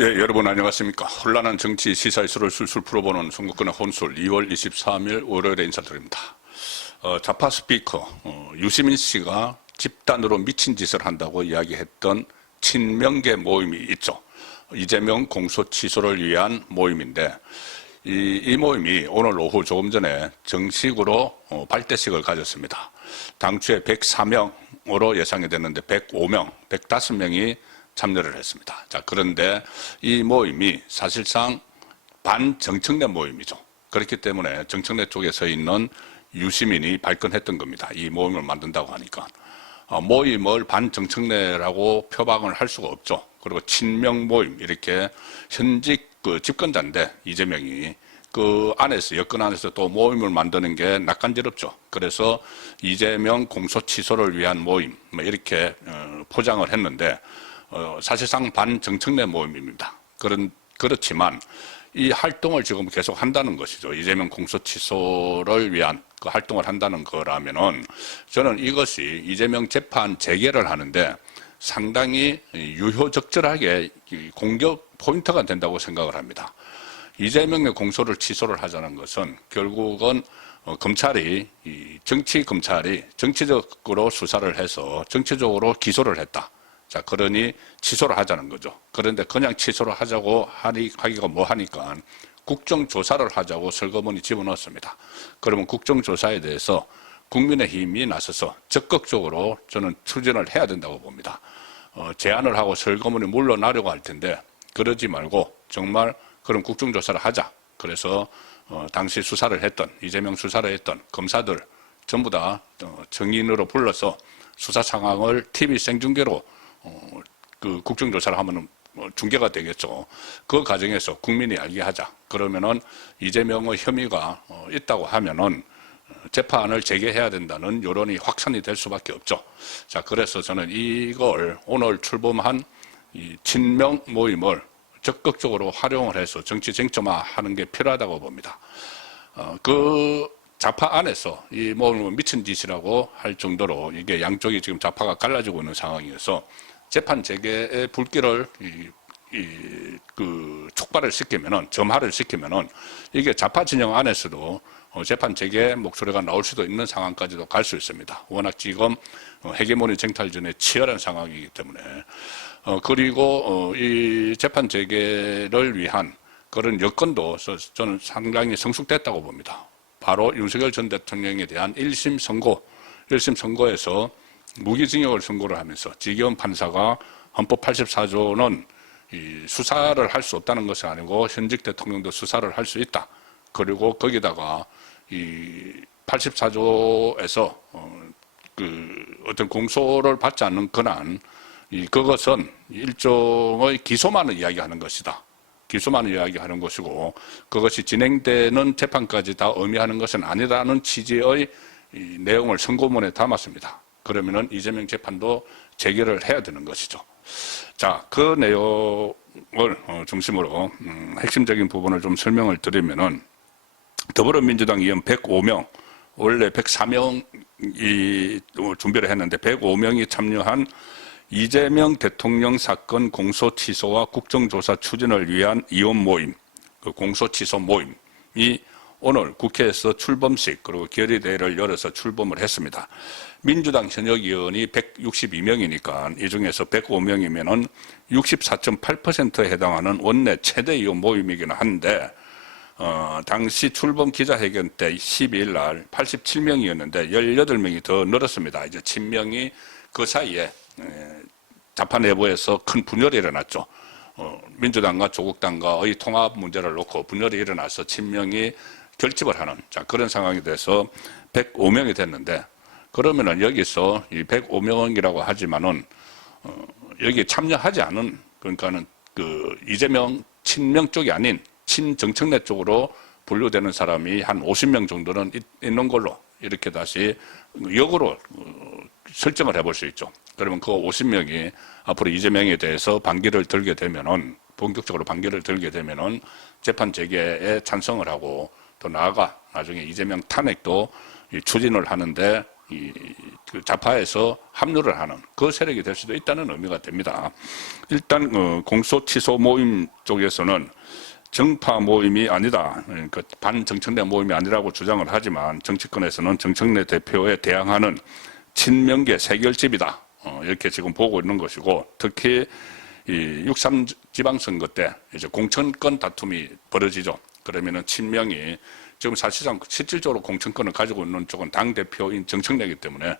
예, 여러분 안녕하십니까. 혼란한 정치 시사 이슈를 술술 풀어보는 선거권의 혼술 2월 23일 월요일에 인사드립니다. 좌파 스피커 유시민 씨가 집단으로 미친 짓을 한다고 이야기했던 친명계 모임이 있죠. 이재명 공소 취소를 위한 모임인데 이 모임이 오늘 오후 조금 전에 정식으로 발대식을 가졌습니다. 당초에 104명으로 예상이 됐는데 105명, 105명이 참여를 했습니다. 자, 그런데 이 모임이 사실상 반정청래 모임이죠. 그렇기 때문에 정청래 쪽에 서 있는 유시민이 발끈했던 겁니다. 이 모임을 만든다고 하니까. 모임을 반정청래라고 표방을 할 수가 없죠. 그리고 친명 모임, 이렇게 현직 집권자인데 이재명이 그 안에서, 여권 안에서 또 모임을 만드는 게 낯간지럽죠. 그래서 이재명 공소 취소를 위한 모임, 이렇게 포장을 했는데 사실상 반정청래 모임입니다. 그렇지만 이 활동을 지금 계속 한다는 것이죠. 이재명 공소 취소를 위한 그 활동을 한다는 거라면은 저는 이것이 이재명 재판 재개를 하는데 상당히 유효적절하게 공격 포인트가 된다고 생각을 합니다. 이재명의 공소를 취소를 하자는 것은 결국은 검찰이, 정치 검찰이 정치적으로 수사를 해서 정치적으로 기소를 했다. 자, 그러니 취소를 하자는 거죠. 그런데 그냥 취소를 하자고 하기가 뭐하니까 국정조사를 하자고 설거머니 집어넣었습니다. 그러면 국정조사에 대해서 국민의힘이 나서서 적극적으로 저는 추진을 해야 된다고 봅니다. 제안을 하고 설거머니 물러나려고 할 텐데 그러지 말고 정말 그런 국정조사를 하자. 그래서 당시 수사를 했던, 이재명 수사를 했던 검사들 전부 다 정인으로 불러서 수사 상황을 TV 생중계로 그 국정조사를 하면은 중계가 되겠죠. 그 과정에서 국민이 알게 하자. 그러면은 이재명의 혐의가 있다고 하면은 재판을 재개해야 된다는 여론이 확산이 될 수밖에 없죠. 자, 그래서 저는 이걸 오늘 출범한 이 친명 모임을 적극적으로 활용을 해서 정치 쟁점화하는 게 필요하다고 봅니다. 그 좌파 안에서 이 모임은 미친 짓이라고 할 정도로 이게 양쪽이 지금 좌파가 갈라지고 있는 상황이어서 재판 재개의 불길을 촉발을 시키면은, 점화를 시키면은 이게 좌파 진영 안에서도 재판 재개 목소리가 나올 수도 있는 상황까지도 갈 수 있습니다. 워낙 지금 헤게모니 쟁탈전에 치열한 상황이기 때문에. 그리고 이 재판 재개를 위한 그런 여건도 저는 상당히 성숙됐다고 봅니다. 바로 윤석열 전 대통령에 대한 1심 선고에서 무기징역을 선고를 하면서 지기현 판사가 헌법 84조는 수사를 할 수 없다는 것이 아니고 현직 대통령도 수사를 할 수 있다. 그리고 거기다가 이 84조에서 어떤 공소를 받지 않는 권한, 그것은 일종의 기소만을 이야기하는 것이다. 기소만을 이야기하는 것이고 그것이 진행되는 재판까지 다 의미하는 것은 아니라는 취지의 내용을 선고문에 담았습니다. 그러면은 이재명 재판도 재개를 해야 되는 것이죠. 자, 그 내용을 중심으로 핵심적인 부분을 좀 설명을 드리면은 더불어민주당 의원 105명, 원래 104명이 준비를 했는데 105명이 참여한 이재명 대통령 사건 공소 취소와 국정조사 추진을 위한 의원 모임, 그 공소 취소 모임이 오늘 국회에서 출범식 그리고 결의대회를 열어서 출범을 했습니다. 민주당 현역 의원이 162명이니까 이 중에서 105명이면은 64.8%에 해당하는 원내 최대 의원 모임이긴 한데 당시 출범 기자회견 때 12일 날 87명이었는데 18명이 더 늘었습니다. 이제 친명이 그 사이에 좌파 내부에서 큰 분열이 일어났죠. 민주당과 조국당과의 통합 문제를 놓고 분열이 일어나서 친명이 결집을 하는, 자, 그런 상황이 돼서 105명이 됐는데, 그러면은 여기서 이 105명이라고 하지만은 여기 참여하지 않은, 그러니까는 그 이재명 친명 쪽이 아닌 친정청래 쪽으로 분류되는 사람이 한 50명 정도는 있는 걸로 이렇게 다시 역으로 설정을 해볼 수 있죠. 그러면 그 50명이 앞으로 이재명에 대해서 반기를 들게 되면은, 본격적으로 반기를 들게 되면은 재판 재개에 찬성을 하고 또 나아가 나중에 이재명 탄핵도 추진을 하는데 그 좌파에서 합류를 하는 그 세력이 될 수도 있다는 의미가 됩니다. 일단 공소 취소 모임 쪽에서는 정파 모임이 아니다, 그러니까 반정청래 모임이 아니라고 주장을 하지만 정치권에서는 정청래 대표에 대항하는 친명계 세결집이다, 이렇게 지금 보고 있는 것이고, 특히 이 6.3 지방선거 때 이제 공천권 다툼이 벌어지죠. 그러면은 친명이 지금 사실상 실질적으로 공천권을 가지고 있는 쪽은 당대표인 정청래이기 때문에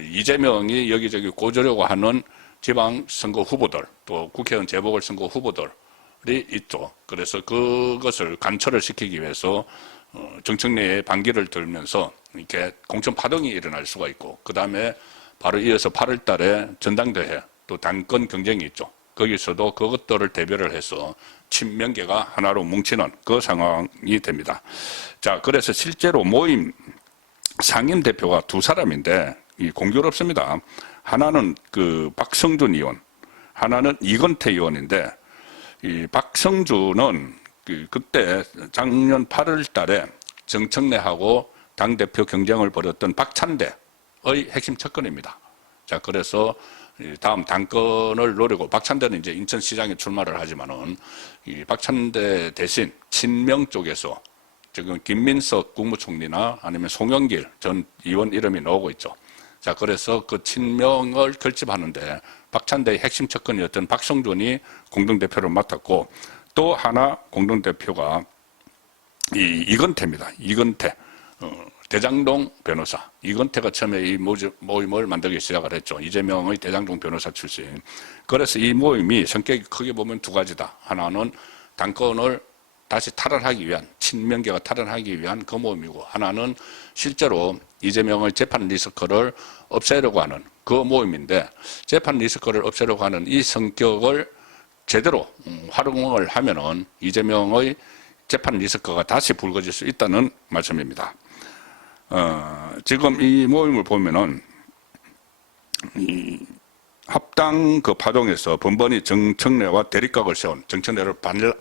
이재명이 여기저기 꽂으려고 하는 지방선거 후보들, 또 국회의원 재보궐선거 후보들이 있죠. 그래서 그것을 관철을 시키기 위해서 정청래의 반기를 들면서 이렇게 공천 파동이 일어날 수가 있고, 그 다음에 바로 이어서 8월 달에 전당대회 또 당권 경쟁이 있죠. 거기서도 그것들을 대별을 해서 친명계가 하나로 뭉치는 그 상황이 됩니다. 자, 그래서 실제로 모임 상임 대표가 두 사람인데 공교롭습니다. 하나는 그 박성준 의원, 하나는 이건태 의원인데, 이 박성준은 그때 작년 8월 달에 정청래하고 당대표 경쟁을 벌였던 박찬대의 핵심 측근입니다. 자, 그래서 다음 당권을 노리고, 박찬대는 이제 인천시장에 출마를 하지만은 이 박찬대 대신 친명 쪽에서 지금 김민석 국무총리나 아니면 송영길 전 의원 이름이 나오고 있죠. 자, 그래서 그 친명을 결집하는데 박찬대의 핵심 측근이었던 박성준이 공동대표를 맡았고, 또 하나 공동대표가 이건태입니다. 이건태. 대장동 변호사. 이건태가 처음에 이 모임을 만들기 시작을 했죠. 이재명의 대장동 변호사 출신. 그래서 이 모임이 성격이 크게 보면 두 가지다. 하나는 당권을 다시 탈환하기 위한, 친명계가 탈환하기 위한 그 모임이고, 하나는 실제로 이재명의 재판 리스크를 없애려고 하는 그 모임인데, 재판 리스크를 없애려고 하는 이 성격을 제대로 활용을 하면은 이재명의 재판 리스크가 다시 불거질 수 있다는 말씀입니다. 지금 이 모임을 보면은 이 합당 그 파동에서 번번이 정청래와 대립각을 세운, 정청래를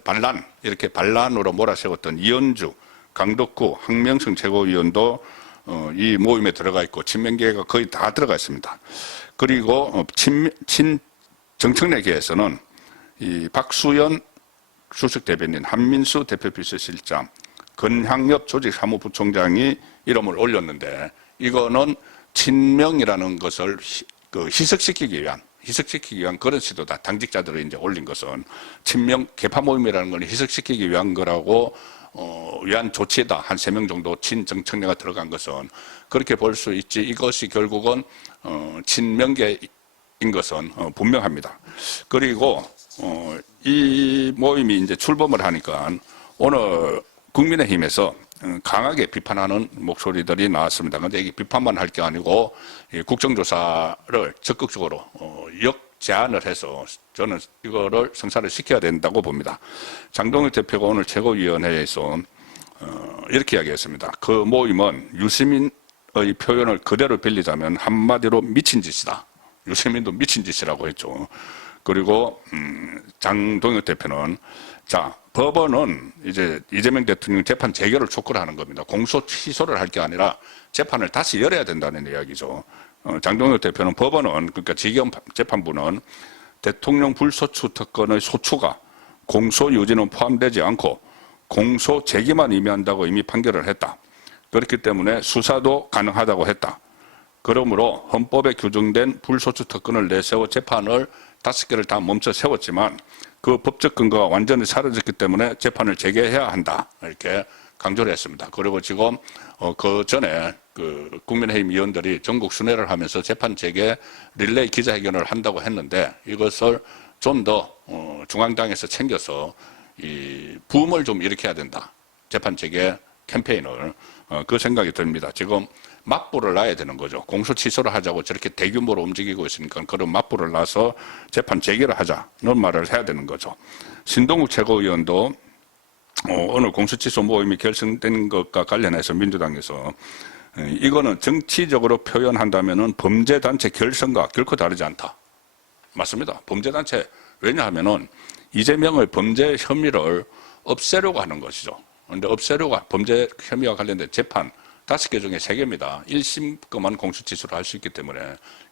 반란, 이렇게 반란으로 몰아세웠던 이현주, 강덕구, 황명성 최고위원도 이 모임에 들어가 있고, 친명계가 거의 다 들어가 있습니다. 그리고 정청래계에서는 이 박수현 수석 대변인, 한민수 대표 비서실장, 건향엽 조직사무부총장이 이름을 올렸는데, 이거는 친명이라는 것을 희석시키기 위한 그런 시도다. 당직자들을 이제 올린 것은 친명 개파 모임이라는 걸 희석시키기 위한 거라고 위한 조치다. 한 3명 정도 친정청래가 들어간 것은 그렇게 볼 수 있지, 이것이 결국은 친명계인 것은 분명합니다. 그리고 이 모임이 이제 출범을 하니까 오늘 국민의힘에서 강하게 비판하는 목소리들이 나왔습니다. 그런데 이게 비판만 할 게 아니고 국정조사를 적극적으로 역제안을 해서 저는 이거를 성사를 시켜야 된다고 봅니다. 장동혁 대표가 오늘 최고위원회에서 이렇게 이야기했습니다. 그 모임은 유시민의 표현을 그대로 빌리자면 한마디로 미친 짓이다. 유시민도 미친 짓이라고 했죠. 그리고 장동혁 대표는, 자, 법원은 이제 이재명 대통령 재판 재결을 촉구를 하는 겁니다. 공소 취소를 할 게 아니라 재판을 다시 열어야 된다는 이야기죠. 장동혁 대표는 법원은, 그러니까 지경 재판부는 대통령 불소추 특권의 소추가 공소 유지는 포함되지 않고 공소 제기만 의미한다고 이미 판결을 했다. 그렇기 때문에 수사도 가능하다고 했다. 그러므로 헌법에 규정된 불소추 특권을 내세워 재판을 5개를 다 멈춰 세웠지만 그 법적 근거가 완전히 사라졌기 때문에 재판을 재개해야 한다. 이렇게 강조를 했습니다. 그리고 지금 그 전에 그 국민의힘 의원들이 전국 순회를 하면서 재판 재개 릴레이 기자회견을 한다고 했는데, 이것을 좀 더 중앙당에서 챙겨서 이 붐을 좀 일으켜야 된다. 재판 재개 캠페인을, 그 생각이 듭니다. 지금 맞불을 놔야 되는 거죠. 공소 취소를 하자고 저렇게 대규모로 움직이고 있으니까 그런 맞불을 놔서 재판 재개를 하자는 말을 해야 되는 거죠. 신동욱 최고위원도 오늘 공소 취소 모임이 결성된 것과 관련해서 민주당에서 이거는 정치적으로 표현한다면은 범죄단체 결성과 결코 다르지 않다. 맞습니다. 범죄단체. 왜냐하면은 이재명의 범죄 혐의를 없애려고 하는 것이죠. 그런데 없애려고 범죄 혐의와 관련된 재판, 5개 중에 3개입니다. 1심 것만 공소치소를 할 수 있기 때문에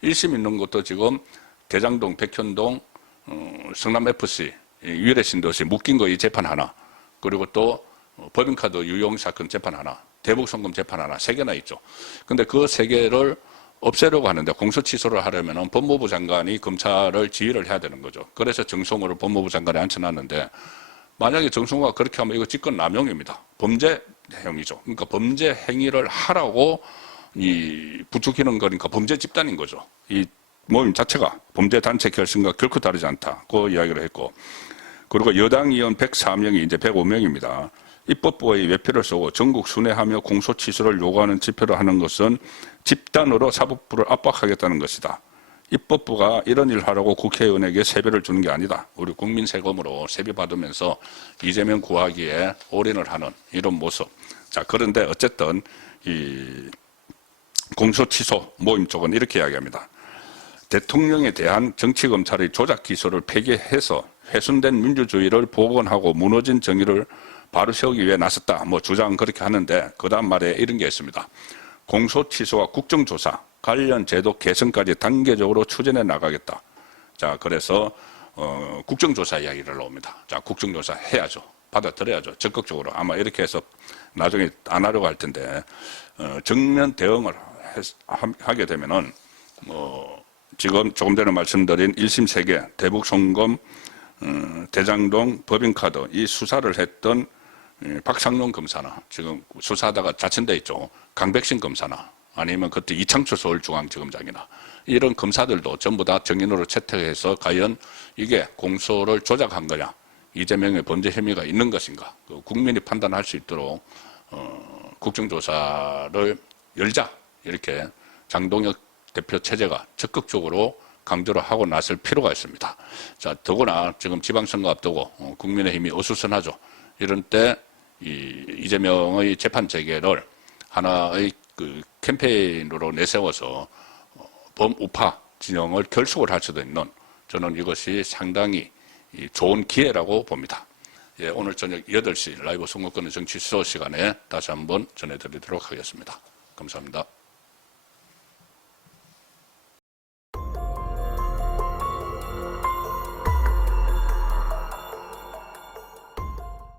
1심 있는 것도 지금 대장동, 백현동, 성남FC, 유일신도시 묶인 거 이 재판 하나, 그리고 또 법인카드 유용 사건 재판 하나, 대북송금 재판 하나, 3개나 있죠. 근데 그 3개를 없애려고 하는데 공소치소를 하려면 법무부 장관이 검찰을 지휘를 해야 되는 거죠. 그래서 정성호를 법무부 장관에 앉혀놨는데 만약에 정성호가 그렇게 하면 이거 직권 남용입니다. 범죄 행위죠. 그러니까 범죄 행위를 하라고 부추기는 거니까 범죄 집단인 거죠. 이 모임 자체가 범죄 단체 결성과 결코 다르지 않다. 그 이야기를 했고, 그리고 여당 의원 104명이 이제 105명입니다. 입법부의 외표를 쏘고 전국 순회하며 공소치소를 요구하는 집회를 하는 것은 집단으로 사법부를 압박하겠다는 것이다. 입법부가 이런 일을 하라고 국회의원에게 세배를 주는 게 아니다. 우리 국민 세금으로 세배 받으면서 이재명 구하기에 올인을 하는 이런 모습. 자, 그런데 어쨌든 이 공소치소 모임 쪽은 이렇게 이야기합니다. 대통령에 대한 정치검찰의 조작 기소를 폐기해서 훼손된 민주주의를 복원하고 무너진 정의를 바로 세우기 위해 나섰다. 뭐 주장 그렇게 하는데 그 다음 말에 이런 게 있습니다. 공소치소와 국정조사, 관련 제도 개선까지 단계적으로 추진해 나가겠다. 자, 그래서 국정조사 이야기를 나옵니다. 자, 국정조사 해야죠. 받아들여야죠. 적극적으로. 아마 이렇게 해서 나중에 안 하려고 할 텐데 정면 대응을 하게 되면은 지금 조금 전에 말씀드린 1심 3개, 대북송금, 대장동, 법인카드 이 수사를 했던 박상용 검사나 지금 수사하다가 자천돼 있죠. 강백신 검사나 아니면 그때 이창철 서울중앙지검장이나 이런 검사들도 전부 다 정인으로 채택해서 과연 이게 공소를 조작한 거냐, 이재명의 범죄 혐의가 있는 것인가, 국민이 판단할 수 있도록 국정조사를 열자, 이렇게 장동혁 대표 체제가 적극적으로 강조를 하고 나설 필요가 있습니다. 자, 더구나 지금 지방선거 앞두고 국민의힘이 어수선하죠. 이런 때 이재명의 재판 재개를 하나의 그 캠페인으로 내세워서 범우파 진영을 결속을 할 수도 있는, 저는 이것이 상당히 좋은 기회라고 봅니다. 예, 오늘 저녁 8시 라이브 선거권의 정치 수소 시간에 다시 한번 전해드리도록 하겠습니다. 감사합니다.